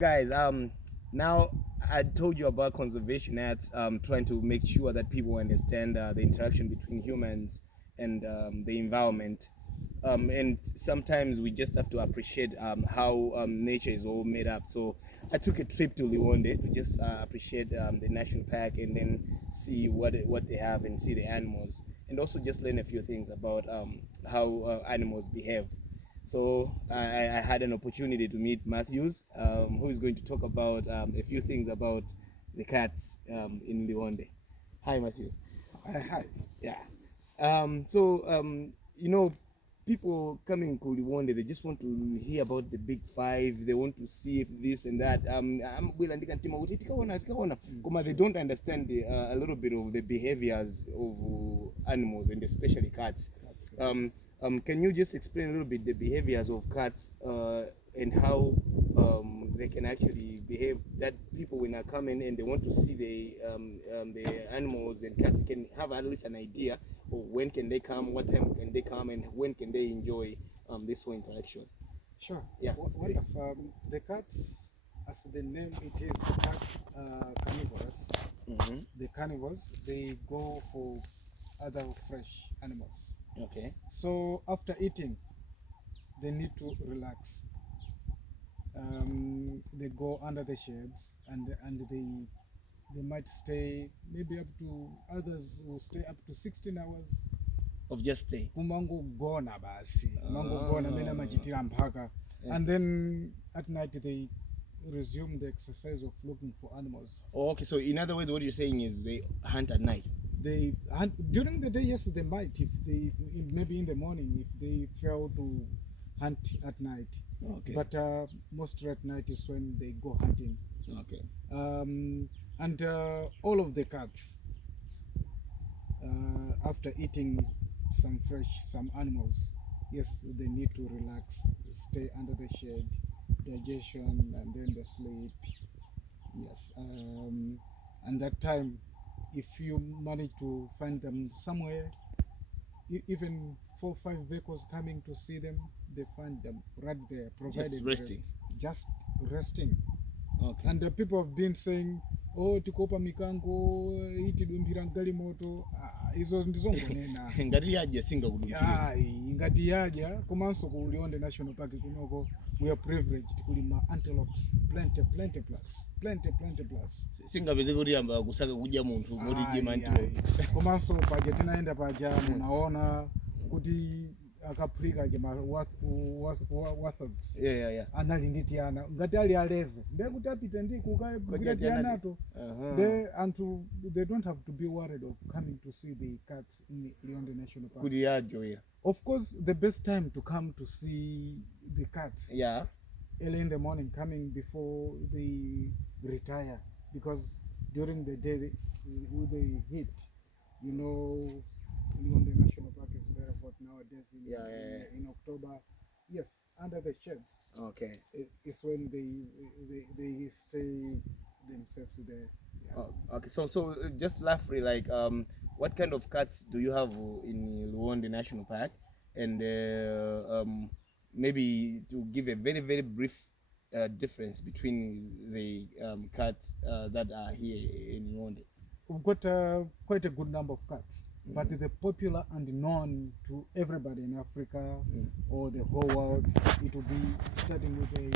Guys, now I told you about conservation ads, trying to make sure that people understand the interaction between humans and the environment. And sometimes we just have to appreciate how nature is all made up. So I took a trip to Liwonde to just appreciate the national park and then see what they have and see the animals, and also just learn a few things about how animals behave. So I had an opportunity to meet Matthews, who is going to talk about a few things about the cats in Liwonde. Hi, Matthews. Hi. Yeah. So people coming to Liwonde, they just want to hear about the big five. They want to see if this and that. I'm will and they don't understand a little bit of the behaviors of animals and especially cats. Can you just explain a little bit the behaviors of cats and how they can actually behave? That people when are coming and they want to see the animals and cats can have at least an idea of when can they come, what time can they come, and when can they enjoy this whole interaction. Sure. Yeah. Wonderful. The cats, as the name it is, cats are carnivorous. Mm-hmm. The carnivores, they go for other fresh animals. Okay. So after eating, they need to relax. They go under the shades and they might stay maybe up to others will stay up to 16 hours Of just stay. kumangogona basi kumangogona mena Ah. machitira mpaka Yeah. and then at night they resume the exercise of looking for animals. Oh, okay. So in other words, what you're saying is they hunt at night. They hunt during the day. Yes, they might if they maybe in the morning if they fail to hunt at night. Okay. But mostly at night is when they go hunting. Okay. And all of the cats after eating some animals, yes, they need to relax, stay under the shade, digestion, and then the sleep. Yes, and that time, if you manage to find them somewhere, even 4 or 5 vehicles coming to see them, they find them right there, provided Just resting. just resting. Okay. And people have been saying, oh, tikopa mikango itidumphira mgalimoto. Izo ndizongonena. ngati yaje singa kudumphira. Ingati yaja komanso ku Liwonde National Park kunoko we are privileged kulima antelopes plenty plus Singapeze kuti yamba kusaka kudya munthu moti je antelope. komanso paja tinaenda paja munaona kuti akaphulika je wathogs Yeah. anali ndi tiana ngati ali aleze ndekuti apite ndi kukagwira tianato they don't have to be worried of coming to see the cats in Liwonde National Park. Kuti yajoya. Of course, the best time to come to see the cats, Yeah. early in the morning, coming before they retire, because during the day with the heat, Liwonde National Park is very hot nowadays in October. Yes, under the sheds. Okay. It's when they stay themselves there. Yeah. Oh, okay. So just lastly, like what kind of cats do you have in Liwonde National Park, and maybe to give a very very brief difference between the cats that are here in Liwonde. We've got quite a good number of cats, but the popular and known to everybody in Africa or the whole world, it will be starting with a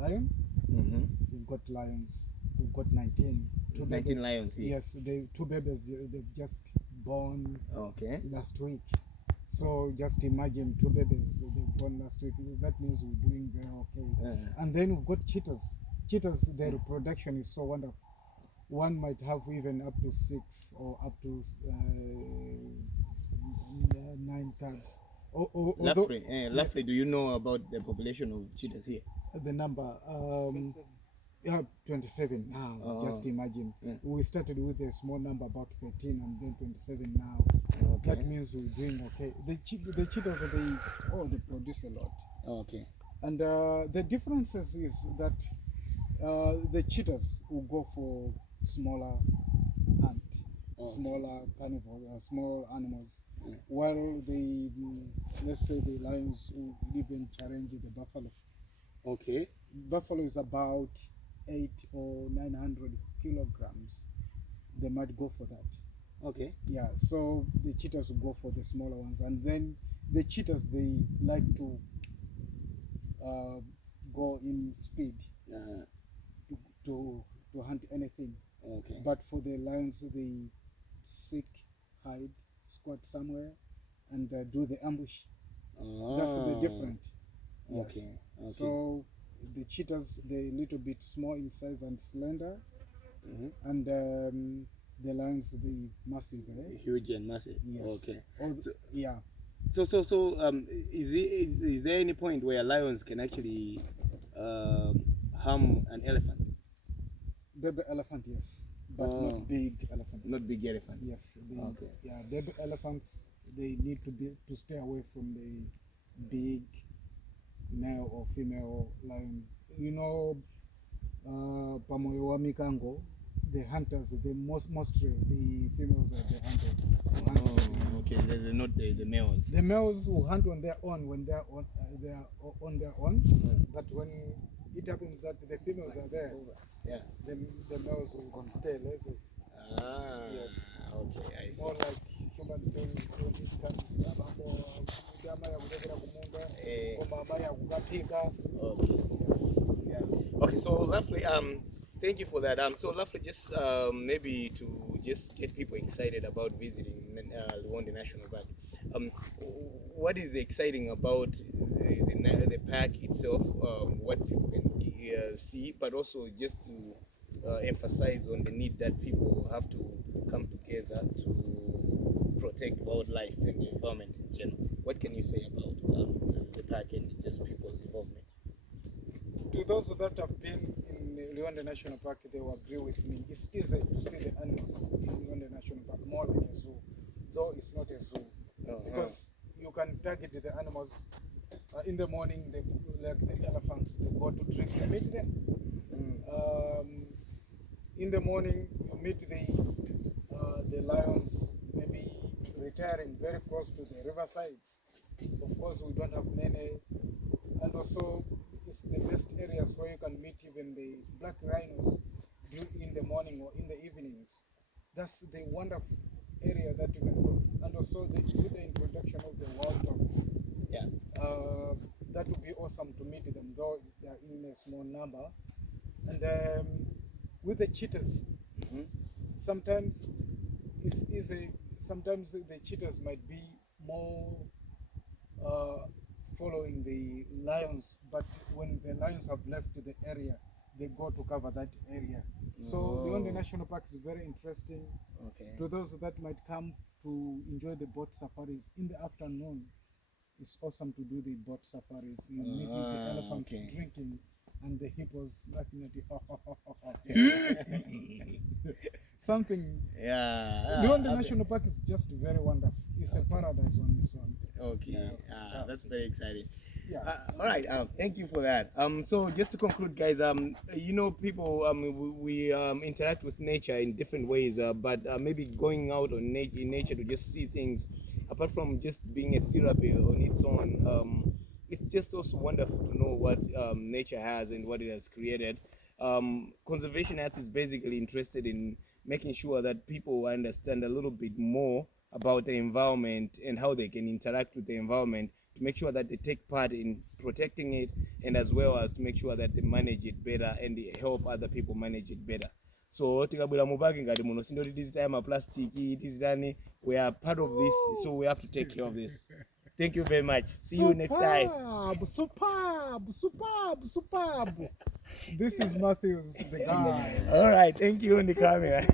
lion. We've got lions. We've got 19. 19 lions here. Yes, two babies they've just born Okay. last week. So just imagine 2 babies they've born last week. That means we're doing very okay. And then we've got cheetahs. Cheetahs, their reproduction is so wonderful. One might have even up to 6 or up to 9 cats. Lastly, do you know about the population of cheetahs here? The number, 27 now. Just imagine. Yeah. We started with a small number, about 13, and then 27 now. Okay. That means we're doing okay. The cheetahs, they produce a lot. Okay. And the differences is that the cheetahs will go for smaller hunt, smaller carnivore, small animals, while let's say the lions will even challenge the buffalo. Okay. Buffalo is about 8 or 900 kilograms, they might go for that. Okay. Yeah, so the cheetahs will go for the smaller ones, and then the cheetahs, they like to uh, go in speed Uh, to, to to hunt anything. okay. But for the lions, they seek, hide, squat somewhere, and do the ambush. That's the different. Yes. Okay. Okay. So the cheetahs, they're a little bit small in size and slender, Mhm. and the lions, they massive. Huge and massive. Yes. Okay. So, Yeah. Is there any point where lions can actually harm an elephant? Baby elephant, yes, but not big elephant. Not big elephant. Yes. Okay. Yeah, baby elephants, they need to stay away from the big male or female lion. You know, pamoyo wa mikango, the hunters, mostly the females are the hunters. Okay. They're not the males. The males will hunt on their own when they are on their own. But when it happens that the females are there, Yeah. the males will stay lazy. Yes. Okay, I see. More like human beings when it comes about Okay. yeah. Okay, so lovely. Thank you for that. So lovely. Just maybe to just get people excited about visiting Liwonde National Park. What is exciting about the park itself? What people can see, but also just to emphasize on the need that people have to come together to protect wildlife and the environment in general. What can you say about the park and just people's involvement? To those that have been in Liwonde National Park, they will agree with me. It's easy to see the animals in Liwonde National Park, more like a zoo, though it's not a zoo, because you can target the animals in the morning. They, like the elephants, they go to drink. You meet them. In the morning, you meet the lions, maybe retiring very close to the riversides. Of course, we don't have many, and also it's the best areas where you can meet even the black rhinos in the morning or in the evenings. That's the wonderful area that you can go. And also with the introduction of the wild dogs, Yeah. that would be awesome to meet them, though they are in a small number. And with the cheetahs, sometimes it's easy. Sometimes the cheetahs might be more following the lions, but when the lions have left the area, they go to cover that area. So Liwonde National Park is very interesting. Okay. To those that might come to enjoy the boat safaris in the afternoon, it's awesome to do the boat safaris. You meet the elephants drinking and the hippos laughing at you. Something. Yeah. Liwonde National Park is just very wonderful. It's a paradise on this one. Okay. Yeah, That's very exciting. Yeah. All right. Thank you for that. So just to conclude, guys, you know, people, we interact with nature in different ways, but maybe going out in nature to just see things, apart from just being a therapy on its own, it's just also wonderful to know what nature has and what it has created. Conservation arts is basically interested in making sure that people understand a little bit more about the environment and how they can interact with the environment to make sure that they take part in protecting it, and as well as to make sure that they manage it better and they help other people manage it better. So tikabwera mu parking ngati muno sindoti tizitaya maplastiki tizitani, we are part of this, so we have to take care of this. Thank you very much. See you next time. Superb. This is Matthews, the guy. All right, thank you on the camera.